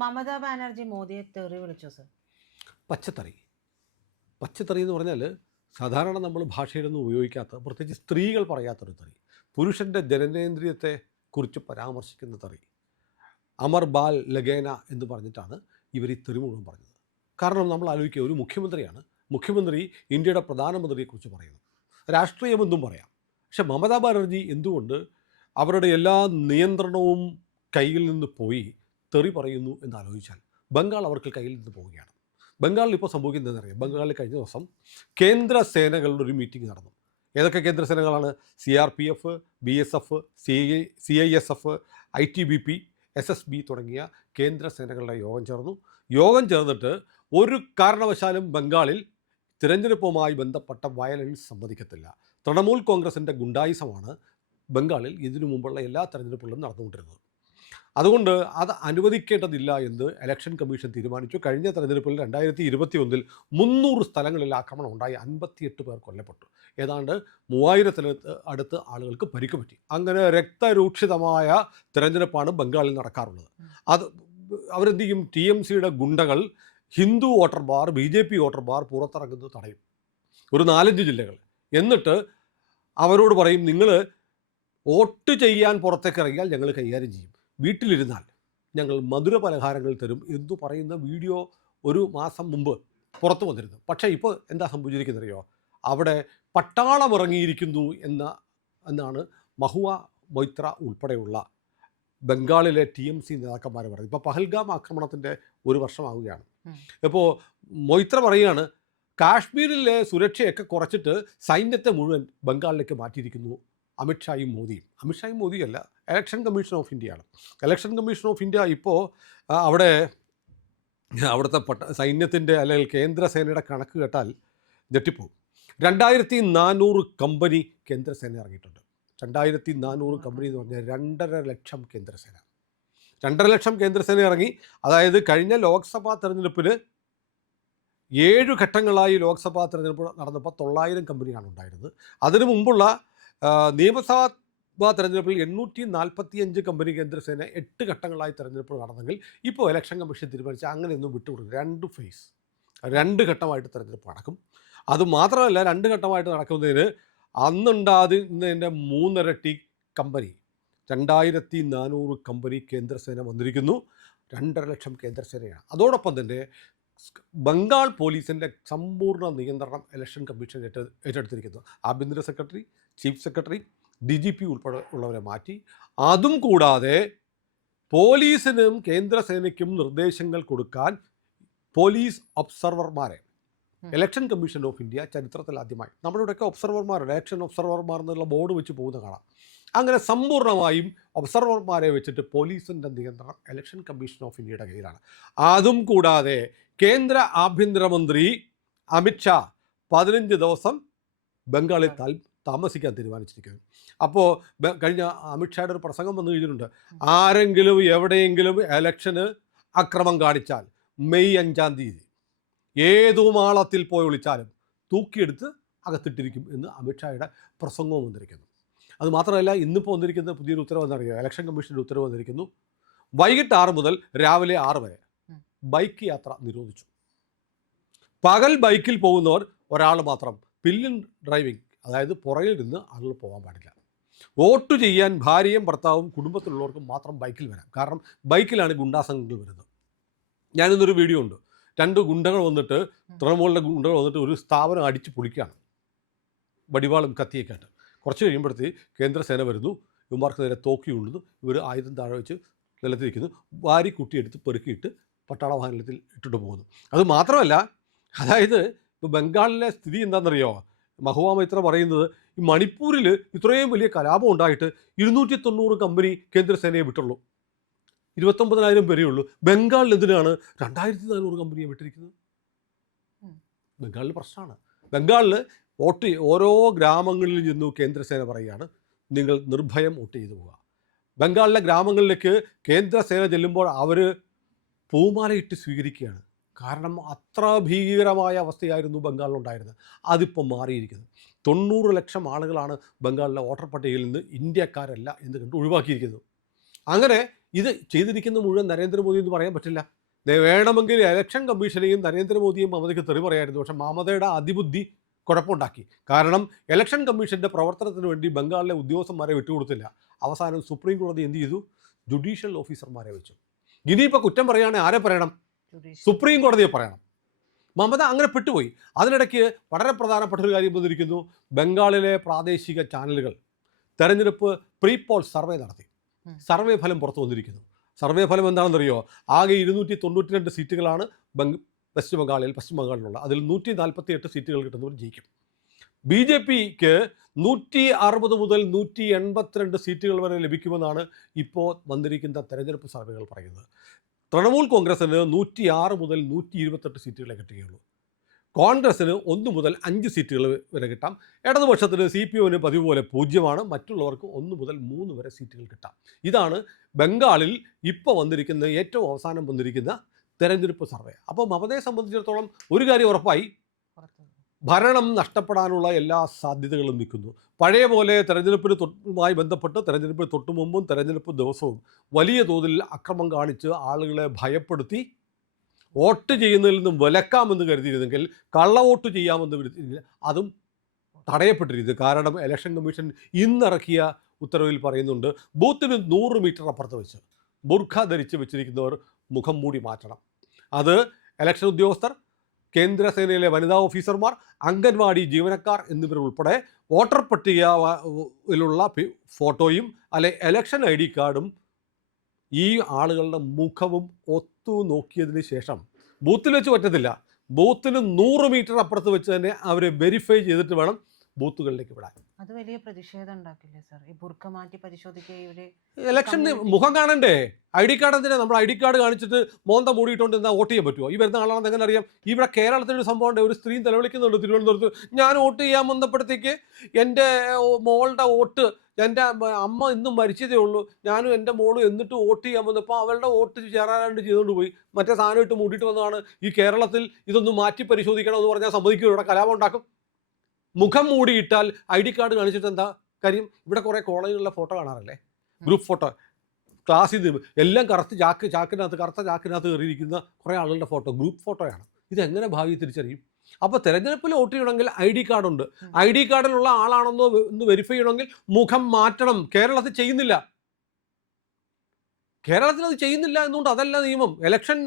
മമതാ ബാനർജി മോദിയെ തെറി വിളിച്ചു സർ. പച്ചത്തറി പച്ചത്തറി എന്ന് പറഞ്ഞാൽ സാധാരണ നമ്മൾ ഭാഷയിലൊന്നും ഉപയോഗിക്കാത്ത, പ്രത്യേകിച്ച് സ്ത്രീകൾ പറയാത്തൊരു തെറി, പുരുഷൻ്റെ ജനനേന്ദ്രിയത്തെ കുറിച്ച് പരാമർശിക്കുന്ന തെറി. അമർ ബാൽ ലഗേന എന്ന് പറഞ്ഞിട്ടാണ് ഇവർ ഈ തെറി മുഴുവൻ പറഞ്ഞത്. കാരണം നമ്മൾ ആലോചിക്കുക, ഒരു മുഖ്യമന്ത്രിയാണ്, മുഖ്യമന്ത്രി ഇന്ത്യയുടെ പ്രധാനമന്ത്രിയെക്കുറിച്ച് പറയുന്നു, രാഷ്ട്രീയമെന്തും പറയാം. പക്ഷെ മമതാ ബാനർജി എന്തുകൊണ്ട് അവരുടെ എല്ലാ നിയന്ത്രണവും കയ്യിൽ നിന്ന് പോയി തെറി പറയുന്നു എന്നാലോചിച്ചാൽ ബംഗാൾ അവർക്ക് കയ്യിൽ നിന്ന് പോവുകയാണ്. ബംഗാളിൽ ഇപ്പോൾ സംഭവിക്കുന്നതെന്നറിയാം. ബംഗാളിൽ കഴിഞ്ഞ ദിവസം കേന്ദ്ര സേനകളുടെ ഒരു മീറ്റിംഗ് നടന്നു. ഏതൊക്കെ കേന്ദ്ര സേനകളാണ്? CRPF, BSF, CISF, ITBP, SSB തുടങ്ങിയ കേന്ദ്ര സേനകളുടെ യോഗം ചേർന്നു. യോഗം ചേർന്നിട്ട് ഒരു കാരണവശാലും ബംഗാളിൽ തിരഞ്ഞെടുപ്പുമായി ബന്ധപ്പെട്ട വയലൻസ് സമ്മതിക്കത്തില്ല. തൃണമൂൽ കോൺഗ്രസിൻ്റെ ഗുണ്ടായിസമാണ് ബംഗാളിൽ ഇതിനു മുമ്പുള്ള എല്ലാ തെരഞ്ഞെടുപ്പുകളിലും നടന്നുകൊണ്ടിരുന്നത്. അതുകൊണ്ട് അത് അനുവദിക്കേണ്ടതില്ല എന്ന് ഇലക്ഷൻ കമ്മീഷൻ തീരുമാനിച്ചു. കഴിഞ്ഞ തെരഞ്ഞെടുപ്പിൽ 2021 300 സ്ഥലങ്ങളിൽ ആക്രമണം ഉണ്ടായി, 58 പേർ കൊല്ലപ്പെട്ടു, ഏതാണ്ട് 3000 അടുത്ത് ആളുകൾക്ക് പരിക്ക് പറ്റി. അങ്ങനെ രക്തരൂക്ഷിതമായ തിരഞ്ഞെടുപ്പാണ് ബംഗാളിൽ നടക്കാറുള്ളത്. അത് അവരെന്ത് ചെയ്യും? TMCയുടെ ഗുണ്ടകൾ Hindu voter bar, BJP voter bar പുറത്തിറങ്ങുന്നത് തടയും, ഒരു 4-5 ജില്ലകൾ. എന്നിട്ട് അവരോട് പറയും, നിങ്ങൾ വോട്ട് ചെയ്യാൻ പുറത്തേക്ക് ഇറങ്ങിയാൽ ഞങ്ങൾ കൈകാര്യം ചെയ്യും, വീട്ടിലിരുന്നാൽ ഞങ്ങൾ മധുര പലഹാരങ്ങൾ തരും എന്ന് പറയുന്ന വീഡിയോ ഒരു മാസം മുമ്പ് പുറത്തു വന്നിരുന്നു. പക്ഷേ ഇപ്പോൾ എന്താ സംഭവിച്ചിരിക്കുന്നറിയോ? അവിടെ പട്ടാളം ഇറങ്ങിയിരിക്കുന്നു എന്നാണ് മഹുവ മൊയ്ത്ര ഉൾപ്പെടെയുള്ള ബംഗാളിലെ TMC നേതാക്കന്മാർ പറയുന്നത്. ഇപ്പോൾ പഹൽഗാം ആക്രമണത്തിൻ്റെ 1 വർഷമാവുകയാണ്. ഇപ്പോൾ മൊയ്ത്ര പറയുകയാണ്, കാശ്മീരിലെ സുരക്ഷയൊക്കെ കുറച്ചിട്ട് സൈന്യത്തെ മുഴുവൻ ബംഗാളിലേക്ക് മാറ്റിയിരിക്കുന്നു അമിത്ഷായും മോദിയല്ല, ഇലക്ഷൻ കമ്മീഷൻ ഓഫ് ഇന്ത്യയാണ്. ഇലക്ഷൻ കമ്മീഷൻ ഓഫ് ഇന്ത്യ ഇപ്പോൾ അവിടുത്തെ സൈന്യത്തിൻ്റെ അല്ലെങ്കിൽ കേന്ദ്രസേനയുടെ കണക്ക് കേട്ടാൽ ഞെട്ടിപ്പോവും. 2400 കമ്പനി കേന്ദ്രസേന ഇറങ്ങിയിട്ടുണ്ട്. 2400 കമ്പനി എന്ന് പറഞ്ഞാൽ 2.5 ലക്ഷം കേന്ദ്രസേന. 2.5 ലക്ഷം കേന്ദ്രസേന ഇറങ്ങി. അതായത് കഴിഞ്ഞ ലോക്സഭാ തെരഞ്ഞെടുപ്പിന് 7 ഘട്ടങ്ങളായി ലോക്സഭാ തെരഞ്ഞെടുപ്പ് നടന്നപ്പോൾ 900 കമ്പനിയാണ് ഉണ്ടായിരുന്നത്. അതിനു മുമ്പുള്ള നിയമസഭാ തെരഞ്ഞെടുപ്പിൽ 845 കമ്പനി കേന്ദ്രസേന 8 ഘട്ടങ്ങളായി തെരഞ്ഞെടുപ്പ് നടന്നെങ്കിൽ ഇപ്പോൾ ഇലക്ഷൻ കമ്മീഷൻ തീരുമാനിച്ച അങ്ങനെയൊന്നും വിട്ടുകൊടുക്കും. 2 ഫേസ്, 2 ഘട്ടമായിട്ട് തെരഞ്ഞെടുപ്പ് നടക്കും. അതുമാത്രമല്ല, 2 ഘട്ടമായിട്ട് നടക്കുന്നതിന് അന്നുണ്ടാകുന്നതിൻ്റെ 3 ഇരട്ടി കമ്പനി, 2400 കമ്പനി കേന്ദ്രസേന വന്നിരിക്കുന്നു. 2.5 ലക്ഷം കേന്ദ്രസേനയാണ്. അതോടൊപ്പം തന്നെ ബംഗാൾ പോലീസിൻ്റെ സമ്പൂർണ്ണ നിയന്ത്രണം ഇലക്ഷൻ കമ്മീഷൻ ഏറ്റെടുത്തിരിക്കുന്നു. ആഭ്യന്തര സെക്രട്ടറി, ചീഫ് സെക്രട്ടറി, DGP ഉൾപ്പെടെ ഉള്ളവരെ മാറ്റി. അതും കൂടാതെ പോലീസിനും കേന്ദ്രസേനയ്ക്കും നിർദ്ദേശങ്ങൾ കൊടുക്കാൻ പോലീസ് ഒബ്സർവർമാരെ ഇലക്ഷൻ കമ്മീഷൻ ഓഫ് ഇന്ത്യ ചരിത്രത്തിൽ ആദ്യമായി, നമ്മളിവിടെയൊക്കെ ഒബ്സർവർമാർ, ഇലക്ഷൻ ഒബ്സർവർമാർ എന്നുള്ള ബോർഡ് വെച്ച് പോകുന്ന കാണാം. അങ്ങനെ സമ്പൂർണ്ണമായും ഒബ്സർവർമാരെ വെച്ചിട്ട് പോലീസിൻ്റെ നിയന്ത്രണം ഇലക്ഷൻ കമ്മീഷൻ ഓഫ് ഇന്ത്യയുടെ കയ്യിലാണ്. അതും കൂടാതെ കേന്ദ്ര ആഭ്യന്തരമന്ത്രി അമിത്ഷാ 15 ദിവസം ബംഗാളിൽ താമസിക്കാൻ തീരുമാനിച്ചിരിക്കുന്നു. അപ്പോൾ കഴിഞ്ഞ അമിത്ഷായുടെ ഒരു പ്രസംഗം വന്നു കഴിഞ്ഞിട്ടുണ്ട്, ആരെങ്കിലും എവിടെയെങ്കിലും ഇലക്ഷന് അക്രമം കാണിച്ചാൽ മെയ് 5-ാം തീയതി ഏതു മാളത്തിൽ പോയി വിളിച്ചാലും തൂക്കിയെടുത്ത് അകത്തിട്ടിരിക്കും എന്ന് അമിത്ഷായുടെ പ്രസംഗവും വന്നിരിക്കുന്നു. അതുമാത്രമല്ല, ഇന്നിപ്പോൾ വന്നിരിക്കുന്ന പുതിയൊരു ഉത്തരവ് എന്നറിയാം, ഇലക്ഷൻ കമ്മീഷൻ്റെ ഉത്തരവ് വന്നിരിക്കുന്നു. വൈകിട്ട് 6 മുതൽ രാവിലെ 6 വരെ ബൈക്ക് യാത്ര നിരോധിച്ചു. പകൽ ബൈക്കിൽ പോകുന്നവർ ഒരാൾ മാത്രം, പില്ലിൻ ഡ്രൈവിംഗ്, അതായത് പുറകിൽ നിന്ന് ആളുകൾ പോകാൻ പാടില്ല. വോട്ട് ചെയ്യാൻ ഭാര്യയും ഭർത്താവും കുടുംബത്തിലുള്ളവർക്കും മാത്രം ബൈക്കിൽ വരാം. കാരണം ബൈക്കിലാണ് ഗുണ്ടാസംഘങ്ങൾ വരുന്നത്. ഞാനിന്നൊരു വീഡിയോ ഉണ്ട്, 2 ഗുണ്ടകൾ വന്നിട്ട്, തൃണമൂലിൻ്റെ ഗുണ്ടകൾ വന്നിട്ട് ഒരു സ്ഥാപനം അടിച്ച് പൊളിക്കുകയാണ്, വടിവാളും കത്തിയൊക്കെ ആയിട്ട്. കുറച്ച് കഴിയുമ്പോഴത്തേക്ക് കേന്ദ്രസേന വരുന്നു, ഇവന്മാർക്ക് നേരെ തോക്കി കൊണ്ടുന്നു, ഇവർ ആയുധം താഴെ വെച്ച് നിലത്തിരിക്കുന്നു, വാരി കുട്ടിയെടുത്ത് പെറുക്കിയിട്ട് പട്ടാള വാഹനത്തിൽ ഇട്ടിട്ട് പോകുന്നു. അത് മാത്രമല്ല, അതായത് ഇപ്പോൾ ബംഗാളിലെ സ്ഥിതി എന്താണെന്നറിയോ? മഹുവ മൈത്ര പറയുന്നത്, ഈ മണിപ്പൂരിൽ ഇത്രയും വലിയ കലാപം ഉണ്ടായിട്ട് 290 കമ്പനി കേന്ദ്രസേനയെ വിട്ടുള്ളൂ, 29,000 പേരേ ഉള്ളൂ. ബംഗാളിൽ എന്തിനാണ് 2400 കമ്പനിയെ വിട്ടിരിക്കുന്നത്? ബംഗാളിൽ പ്രശ്നമാണ്. ബംഗാളിൽ ഓരോ ഗ്രാമങ്ങളിൽ ചെന്നു കേന്ദ്രസേന പറയുകയാണ്, നിങ്ങൾ നിർഭയം വോട്ട് ചെയ്തു പോവുക. ബംഗാളിലെ ഗ്രാമങ്ങളിലേക്ക് കേന്ദ്രസേന ചെല്ലുമ്പോൾ അവർ പൂമാലയിട്ട് സ്വീകരിക്കുകയാണ്. കാരണം അത്ര ഭീകരമായ അവസ്ഥയായിരുന്നു ബംഗാളിലുണ്ടായിരുന്നത്. അതിപ്പോൾ മാറിയിരിക്കുന്നു. 90 ലക്ഷം ആളുകളാണ് ബംഗാളിലെ വോട്ടർ പട്ടികയിൽ നിന്ന് ഇന്ത്യക്കാരല്ല എന്ന് കണ്ട് ഒഴിവാക്കിയിരിക്കുന്നത്. അങ്ങനെ ഇത് ചെയ്തിരിക്കുന്ന മുഴുവൻ നരേന്ദ്രമോദി എന്ന് പറയാൻ പറ്റില്ല. വേണമെങ്കിൽ ഇലക്ഷൻ കമ്മീഷനെയും നരേന്ദ്രമോദിയും മമതയ്ക്ക് തെറി പറയായിരുന്നു. പക്ഷേ മമതയുടെ അതിബുദ്ധി കുഴപ്പമുണ്ടാക്കി. കാരണം ഇലക്ഷൻ കമ്മീഷൻ്റെ പ്രവർത്തനത്തിന് വേണ്ടി ബംഗാളിലെ ഉദ്യോഗസ്ഥന്മാരെ വിട്ടുകൊടുത്തില്ല. അവസാനം സുപ്രീം കോടതി എന്ത് ചെയ്തു? ജുഡീഷ്യൽ ഓഫീസർമാരെ വെച്ചു. ഇനിയിപ്പോൾ കുറ്റം പറയുകയാണെങ്കിൽ ആരെ പറയണം? സുപ്രീം കോടതിയെ പറയണം. മമത അങ്ങനെ പെട്ടുപോയി. അതിനിടയ്ക്ക് വളരെ പ്രധാനപ്പെട്ട ഒരു കാര്യം വന്നിരിക്കുന്നു. ബംഗാളിലെ പ്രാദേശിക ചാനലുകൾ തെരഞ്ഞെടുപ്പ് പ്രീ പോൾ സർവേ നടത്തി. സർവേ ഫലം പുറത്തു വന്നിരിക്കുന്നു. സർവേ ഫലം എന്താണെന്നറിയോ? ആകെ 292 സീറ്റുകളാണ് പശ്ചിമ ബംഗാളിലുള്ള. അതിൽ 148 സീറ്റുകൾ കിട്ടുന്നവർ ജയിക്കും. BJPക്ക് 160 മുതൽ 182 സീറ്റുകൾ വരെ ലഭിക്കുമെന്നാണ് ഇപ്പോൾ വന്നിരിക്കുന്ന തെരഞ്ഞെടുപ്പ് സർവേകൾ പറയുന്നത്. തൃണമൂൽ കോൺഗ്രസിന് 106 മുതൽ 128 സീറ്റുകളെ കിട്ടുകയുള്ളൂ. കോൺഗ്രസിന് 1 മുതൽ 5 സീറ്റുകൾ വരെ കിട്ടാം. ഇടതുപക്ഷത്തിന് CPMന് പതിവ് പോലെ 0. മറ്റുള്ളവർക്ക് 1 മുതൽ 3 വരെ സീറ്റുകൾ കിട്ടാം. ഇതാണ് ബംഗാളിൽ ഇപ്പോൾ വന്നിരിക്കുന്ന ഏറ്റവും അവസാനം വന്നിരിക്കുന്ന തെരഞ്ഞെടുപ്പ് സർവേ. അപ്പോൾ മമതയെ സംബന്ധിച്ചിടത്തോളം ഒരു കാര്യം ഉറപ്പായി, ഭരണം നഷ്ടപ്പെടാനുള്ള എല്ലാ സാധ്യതകളും നിൽക്കുന്നു. പഴയ പോലെ തെരഞ്ഞെടുപ്പിനുമായി ബന്ധപ്പെട്ട് തെരഞ്ഞെടുപ്പിന് തൊട്ടു മുമ്പും തെരഞ്ഞെടുപ്പ് ദിവസവും വലിയ തോതിൽ അക്രമം കാണിച്ച് ആളുകളെ ഭയപ്പെടുത്തി വോട്ട് ചെയ്യുന്നതിൽ നിന്നും വിലക്കാമെന്ന് കരുതിയിരുന്നെങ്കിൽ, കള്ള വോട്ട് ചെയ്യാമെന്ന് കരുതിയിരുന്നെങ്കിൽ അതും തടയപ്പെട്ടിരുന്നു. കാരണം ഇലക്ഷൻ കമ്മീഷൻ ഇന്നിറക്കിയ ഉത്തരവിൽ പറയുന്നുണ്ട്, ബൂത്തിന് 100 മീറ്റർ അപ്പുറത്ത് വെച്ച് ബുർഖ ധരിച്ച് വെച്ചിരിക്കുന്നവർ മുഖം മൂടി മാറ്റണം. അത് ഇലക്ഷൻ ഉദ്യോഗസ്ഥർ, കേന്ദ്രസേനയിലെ വനിതാ ഓഫീസർമാർ, അംഗൻവാടി ജീവനക്കാർ എന്നിവരുൾപ്പെടെ വോട്ടർ പട്ടികയിലുള്ള ഫോട്ടോയും അല്ലെ ഇലക്ഷൻ ID കാർഡും ഈ ആളുകളുടെ മുഖവും ഒത്തു നോക്കിയതിന് ശേഷം, ബൂത്തിൽ വെച്ച് പറ്റത്തില്ല, ബൂത്തിന് 100 മീറ്റർ അപ്പുറത്ത് വെച്ച് തന്നെ അവരെ വെരിഫൈ ചെയ്തിട്ട് വേണം ബൂത്തുകളിലേക്ക് വിടാൻ. അത് വലിയ പ്രതിഷേധം ഉണ്ടാക്കില്ലേ സാർ? ഈ ബുർക്ക മാറ്റി പരിശോധിക്കുക. ഇലക്ഷൻ മുഖം കാണണ്ടേ? ID കാർഡ് എന്തിനാ? നമ്മൾ ID കാർഡ് കാണിച്ചിട്ട് മോന്ത മൂടിയിട്ടുകൊണ്ട് എന്താ വോട്ട് ചെയ്യാൻ പറ്റുമോ? ഈ വരുന്ന ആളാണെന്ന് എങ്ങനെ അറിയാം? ഇവിടെ കേരളത്തിലൊരു സംഭവം ഉണ്ട്. ഒരു സ്ത്രീ നിലവിളിക്കുന്നുണ്ട് തിരുവനന്തപുരത്ത്, ഞാൻ വോട്ട് ചെയ്യാൻ വന്നപ്പോഴത്തേക്ക് എൻ്റെ മോളുടെ വോട്ട്, എൻ്റെ അമ്മ ഇന്നും മരിച്ചതേ ഉള്ളൂ, ഞാനും എൻ്റെ മോളും എന്നിട്ട് വോട്ട് ചെയ്യാൻ വന്നപ്പോൾ അവളുടെ വോട്ട് ചേരാനാണ്ട് ചെയ്തുകൊണ്ട് പോയി, മറ്റേ സാധനം ഇട്ട് മൂടിയിട്ട് വന്നതാണ്. ഈ കേരളത്തിൽ ഇതൊന്ന് മാറ്റി പരിശോധിക്കണം എന്ന് പറഞ്ഞാൽ സമ്മതിക്കും? ഇവിടെ കലാപം ഉണ്ടാക്കും. മുഖം മൂടിയിട്ടാൽ ID കാർഡ് കാണിച്ചിട്ട് എന്താ കാര്യം? ഇവിടെ കുറേ കോളേജുകളിലെ ഫോട്ടോ കാണാറല്ലേ, ഗ്രൂപ്പ് ഫോട്ടോ, ക്ലാസ്സിൽ നിന്ന് എല്ലാം കറുത്ത ചാക്കിനകത്ത് കയറിയിരിക്കുന്ന കുറേ ആളുകളുടെ ഫോട്ടോ, ഗ്രൂപ്പ് ഫോട്ടോയാണ്. ഇതെങ്ങനെ ഭാവി തിരിച്ചറിയും? അപ്പോൾ തെരഞ്ഞെടുപ്പിൽ വോട്ട് ചെയ്യണമെങ്കിൽ ID കാർഡുണ്ട്. ID കാർഡിലുള്ള ആളാണെന്നോ ഒന്ന് വെരിഫൈ ചെയ്യണമെങ്കിൽ മുഖം മാറ്റണം. കേരളത്തിൽ ചെയ്യുന്നില്ല. കേരളത്തിൽ അത് ചെയ്യുന്നില്ല എന്നുകൊണ്ട് അതല്ല നിയമം. ഇലക്ഷൻ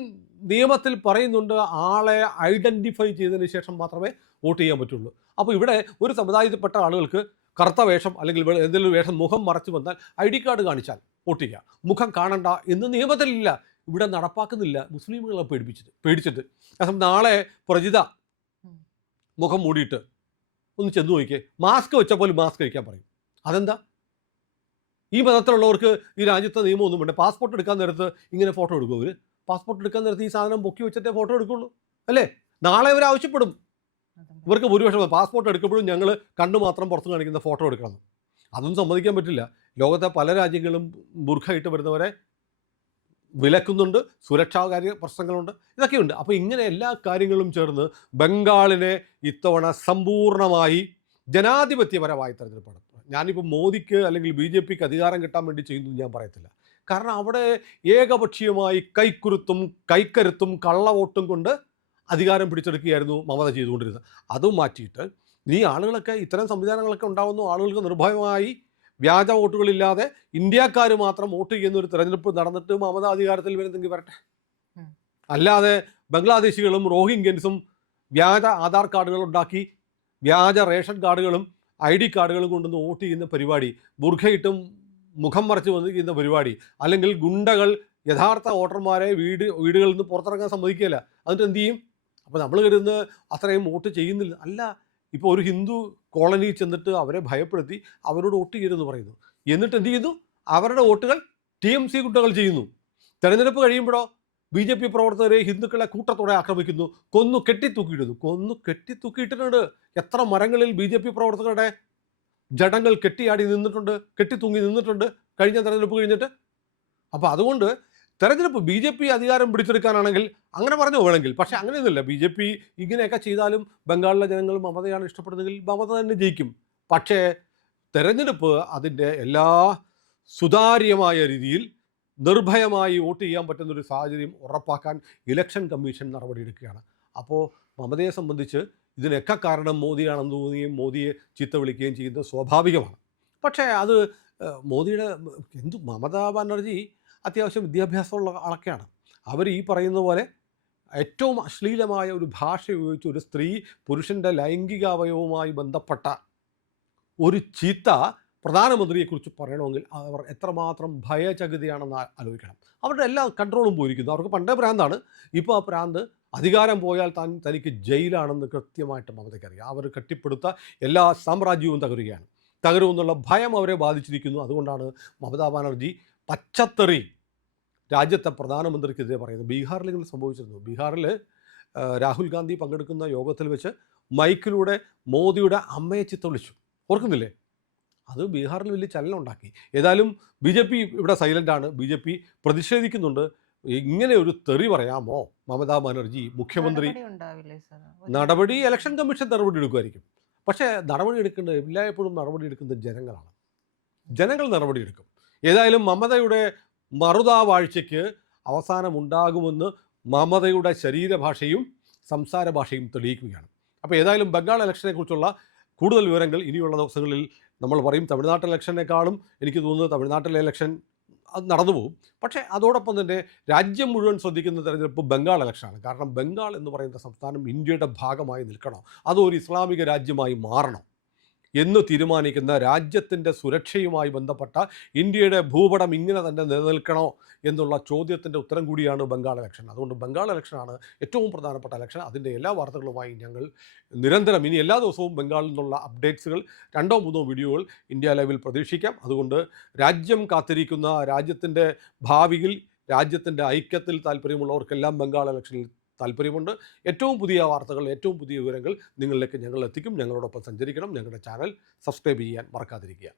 നിയമത്തിൽ പറയുന്നുണ്ട്, ആളെ ഐഡൻറ്റിഫൈ ചെയ്തതിന് ശേഷം മാത്രമേ വോട്ട് ചെയ്യാൻ പറ്റുള്ളൂ. അപ്പോൾ ഇവിടെ ഒരു സമുദായത്തിൽപ്പെട്ട ആളുകൾക്ക് കറുത്ത വേഷം അല്ലെങ്കിൽ എന്തെങ്കിലും വേഷം മുഖം മറച്ചു വന്നാൽ ID കാർഡ് കാണിച്ചാൽ വോട്ട് ചെയ്യുക, മുഖം കാണണ്ട എന്ന് നിയമത്തിലില്ല. ഇവിടെ നടപ്പാക്കുന്നില്ല, മുസ്ലിമുകളെ പേടിച്ചിട്ട്. കാരണം നാളെ പ്രജിത മുഖം മൂടിയിട്ട് ഒന്ന് ചെന്ന് നോക്കിയേ, മാസ്ക് വെച്ചാൽ പോലും മാസ്ക് കഴിക്കാൻ പറയും. അതെന്താ? ഈ മതത്തിലുള്ളവർക്ക് ഈ രാജ്യത്തെ നിയമമൊന്നും വേണ്ട. പാസ്പോർട്ട് എടുക്കാൻ നേരത്ത് ഇങ്ങനെ ഫോട്ടോ എടുക്കും അവർ. പാസ്പോർട്ട് എടുക്കാൻ നേരത്ത് ഈ സാധനം പൊക്കി വെച്ചിട്ടേ ഫോട്ടോ എടുക്കുള്ളൂ അല്ലേ? നാളെ അവർ ആവശ്യപ്പെടും, ഇവർക്ക് ഭൂരിപക്ഷം പാസ്പോർട്ട് എടുക്കുമ്പോഴും ഞങ്ങൾ കണ്ണു മാത്രം പുറത്ത് കാണിക്കുന്ന ഫോട്ടോ എടുക്കണം. അതൊന്നും സമ്മതിക്കാൻ പറ്റില്ല. ലോകത്തെ പല രാജ്യങ്ങളും ബുർഖ ഇട്ട് വരുന്നവരെ വിലക്കുന്നുണ്ട്, സുരക്ഷാകാര്യ പ്രശ്നങ്ങളുണ്ട്, ഇതൊക്കെയുണ്ട്. അപ്പോൾ ഇങ്ങനെ എല്ലാ കാര്യങ്ങളും ചേർന്ന് ബംഗാളിനെ ഇത്തവണ സമ്പൂർണ്ണമായി ജനാധിപത്യപരമായി തെരഞ്ഞെടുപ്പ് നടത്തുക. ഞാനിപ്പോൾ മോദിക്ക് അല്ലെങ്കിൽ BJPക്ക് അധികാരം കിട്ടാൻ വേണ്ടി ചെയ്യുന്നു ഞാൻ പറയത്തില്ല. കാരണം അവിടെ ഏകപക്ഷീയമായി കൈക്കരുത്തും കള്ളവോട്ടും കൊണ്ട് അധികാരം പിടിച്ചെടുക്കുകയായിരുന്നു മമത ചെയ്തുകൊണ്ടിരുന്നത്. അതും മാറ്റിയിട്ട് ഈ ആളുകളൊക്കെ, ഇത്തരം സംവിധാനങ്ങളൊക്കെ ഉണ്ടാകുന്നു, ആളുകൾക്ക് നിർഭയമായി വ്യാജ വോട്ടുകളില്ലാതെ ഇന്ത്യക്കാർ മാത്രം വോട്ട് ചെയ്യുന്ന ഒരു തെരഞ്ഞെടുപ്പ് നടന്നിട്ട് മമത അധികാരത്തിൽ വരുന്നെങ്കിൽ വരട്ടെ. അല്ലാതെ ബംഗ്ലാദേശികളും റോഹിംഗ്യൻസും വ്യാജ ആധാർ കാർഡുകൾ ഉണ്ടാക്കി വ്യാജ റേഷൻ കാർഡുകളും ID കാർഡുകളും കൊണ്ടുവന്ന് വോട്ട് ചെയ്യുന്ന പരിപാടി, ബുർഖയിട്ടും മുഖം മറച്ച് വന്നിരിക്കുന്ന പരിപാടി, അല്ലെങ്കിൽ ഗുണ്ടകൾ യഥാർത്ഥ വോട്ടർമാരെ വീടുകളിൽ നിന്ന് പുറത്തിറങ്ങാൻ സമ്മതിക്കുകയില്ല. എന്നിട്ട് എന്ത് ചെയ്യും? അപ്പോൾ നമ്മൾ കരുതുന്നത് അത്രയും വോട്ട് ചെയ്യുന്നില്ല. അല്ല, ഇപ്പോൾ ഒരു ഹിന്ദു കോളനിയിൽ ചെന്നിട്ട് അവരെ ഭയപ്പെടുത്തി അവരോട് വോട്ട് ചെയ്യരുതെന്ന് പറയുന്നു. എന്നിട്ട് എന്ത് ചെയ്യുന്നു? അവരുടെ വോട്ടുകൾ TMC ഗുണ്ടകൾ ചെയ്യുന്നു. തെരഞ്ഞെടുപ്പ് കഴിയുമ്പോഴോ BJP പ്രവർത്തകരെ ഹിന്ദുക്കളെ കൂട്ടത്തോടെ ആക്രമിക്കുന്നു, കൊന്നു കെട്ടിത്തൂക്കിയിട്ടുണ്ട്. എത്ര മരങ്ങളിൽ BJP പ്രവർത്തകരുടെ ജഡങ്ങൾ കെട്ടിത്തൂങ്ങി നിന്നിട്ടുണ്ട് കഴിഞ്ഞ തെരഞ്ഞെടുപ്പ് കഴിഞ്ഞിട്ട്. അപ്പോൾ അതുകൊണ്ട് തെരഞ്ഞെടുപ്പ് BJP അധികാരം പിടിച്ചെടുക്കാനാണെങ്കിൽ അങ്ങനെ പറഞ്ഞു വേണമെങ്കിൽ, പക്ഷേ അങ്ങനെയൊന്നുമില്ല. BJP ഇങ്ങനെയൊക്കെ ചെയ്താലും ബംഗാളിലെ ജനങ്ങൾ മമതയാണ് ഇഷ്ടപ്പെടുന്നതെങ്കിൽ മമത തന്നെ ജയിക്കും. പക്ഷേ തെരഞ്ഞെടുപ്പ് അതിൻ്റെ എല്ലാ സുതാര്യമായ രീതിയിൽ നിർഭയമായി വോട്ട് ചെയ്യാൻ പറ്റുന്നൊരു സാഹചര്യം ഉറപ്പാക്കാൻ ഇലക്ഷൻ കമ്മീഷൻ നടപടിയെടുക്കുകയാണ്. അപ്പോൾ മമതയെ സംബന്ധിച്ച് ഇതിനൊക്കെ കാരണം മോദിയാണെന്ന് തോന്നുകയും മോദിയെ ചീത്ത വിളിക്കുകയും ചെയ്യുന്നത് സ്വാഭാവികമാണ്. പക്ഷേ അത് മോദിയുടെ മമതാ ബാനർജി അത്യാവശ്യം വിദ്യാഭ്യാസമുള്ള ആളൊക്കെയാണ്. അവർ ഈ പറയുന്ന പോലെ ഏറ്റവും അശ്ലീലമായ ഒരു ഭാഷ ഉപയോഗിച്ച് ഒരു സ്ത്രീ പുരുഷൻ്റെ ലൈംഗിക അവയവവുമായി ബന്ധപ്പെട്ട ഒരു ചീത്ത പ്രധാനമന്ത്രിയെക്കുറിച്ച് പറയണമെങ്കിൽ അവർ എത്രമാത്രം ഭയചകിതയാണെന്ന് ആലോചിക്കണം. അവരുടെ എല്ലാ കൺട്രോളും പോയിരിക്കുന്നു. അവർക്ക് പണ്ടേ ഭ്രാന്താണ്. ഇപ്പോൾ ആ ഭ്രാന്ത് അധികാരം പോയാൽ തനിക്ക് ജയിലാണെന്ന് കൃത്യമായിട്ട് മമതയ്ക്കറിയാം. അവർ കെട്ടിപ്പടുത്ത എല്ലാ സാമ്രാജ്യവും തകരുമെന്നുള്ള ഭയം അവരെ ബാധിച്ചിരിക്കുന്നു. അതുകൊണ്ടാണ് മമതാ ബാനർജി പച്ചത്തെറി രാജ്യത്തെ പ്രധാനമന്ത്രിക്കെതിരെ പറയുന്നത്. ബീഹാറിൽ ഇങ്ങനെ സംഭവിച്ചിരുന്നു. ബീഹാറിൽ രാഹുൽ ഗാന്ധി പങ്കെടുക്കുന്ന യോഗത്തിൽ വെച്ച് മൈക്കിലൂടെ മോദിയുടെ അമ്മയെ ചിത്ത വിളിച്ചു. ഓർക്കുന്നില്ലേ? അത് ബീഹാറിൽ വലിയ ചലനം ഉണ്ടാക്കി. ഏതായാലും BJP ഇവിടെ സൈലൻ്റാണ്. BJP പ്രതിഷേധിക്കുന്നുണ്ട്. ഇങ്ങനെ ഒരു തെറി പറയാമോ മമതാ ബാനർജി മുഖ്യമന്ത്രി? നടപടി ഇലക്ഷൻ കമ്മീഷൻ നടപടി എടുക്കുമായിരിക്കും. പക്ഷേ നടപടി എടുക്കേണ്ടത് എല്ലായ്പ്പോഴും നടപടി എടുക്കുന്നത് ജനങ്ങളാണ്. ജനങ്ങൾ നടപടിയെടുക്കും. ഏതായാലും മമതയുടെ മറുതാവാഴ്ചയ്ക്ക് അവസാനമുണ്ടാകുമെന്ന് മമതയുടെ ശരീരഭാഷയും സംസാര ഭാഷയും തെളിയിക്കുകയാണ്. അപ്പോൾ ഏതായാലും ബംഗാൾ ഇലക്ഷനെക്കുറിച്ചുള്ള കൂടുതൽ വിവരങ്ങൾ ഇനിയുള്ള ദിവസങ്ങളിൽ നമ്മൾ പറയും. തമിഴ്നാട്ടിലെ ഇലക്ഷനേക്കാളും എനിക്ക് തോന്നുന്നത് തമിഴ്നാട്ടിലെ ഇലക്ഷൻ അത് നടന്നു പോകും. പക്ഷേ അതോടൊപ്പം തന്നെ രാജ്യം മുഴുവൻ ശ്രദ്ധിക്കുന്ന തെരഞ്ഞെടുപ്പ് ബംഗാൾ ഇലക്ഷനാണ്. കാരണം ബംഗാൾ എന്ന് പറയുന്ന സംസ്ഥാനം ഇന്ത്യയുടെ ഭാഗമായി നിൽക്കണം, അതൊരു ഇസ്ലാമിക രാജ്യമായി മാറണം എന്ന് തീരുമാനിക്കുന്ന, രാജ്യത്തിൻ്റെ സുരക്ഷയുമായി ബന്ധപ്പെട്ട ഇന്ത്യയുടെ ഭൂപടം ഇങ്ങനെ തന്നെ നിലനിൽക്കണോ എന്നുള്ള ചോദ്യത്തിൻ്റെ ഉത്തരം കൂടിയാണ് ബംഗാൾ ഇലക്ഷൻ. അതുകൊണ്ട് ബംഗാൾ ഇലക്ഷനാണ് ഏറ്റവും പ്രധാനപ്പെട്ട ഇലക്ഷൻ. അതിൻ്റെ എല്ലാ വാർത്തകളുമായി ഞങ്ങൾ നിരന്തരം ഇനി എല്ലാ ദിവസവും ബംഗാളിൽ നിന്നുള്ള അപ്ഡേറ്റ്സുകൾ 2-3 വീഡിയോകൾ ഇന്ത്യ ലൈവിൽ പ്രതീക്ഷിക്കാം. അതുകൊണ്ട് രാജ്യം കാത്തിരിക്കുന്ന, രാജ്യത്തിൻ്റെ ഭാവിയിൽ രാജ്യത്തിൻ്റെ ഐക്യത്തിൽ താല്പര്യമുള്ളവർക്കെല്ലാം ബംഗാൾ ഇലക്ഷനിൽ താല്പര്യമുണ്ട്. ഏറ്റവും പുതിയ വാർത്തകൾ, ഏറ്റവും പുതിയ വിവരങ്ങൾ നിങ്ങളിലേക്ക് ഞങ്ങൾ എത്തിക്കും. ഞങ്ങളോടൊപ്പം സഞ്ചരിക്കണം. ഞങ്ങളുടെ ചാനൽ സബ്സ്ക്രൈബ് ചെയ്യാൻ മറക്കാതിരിക്കുക.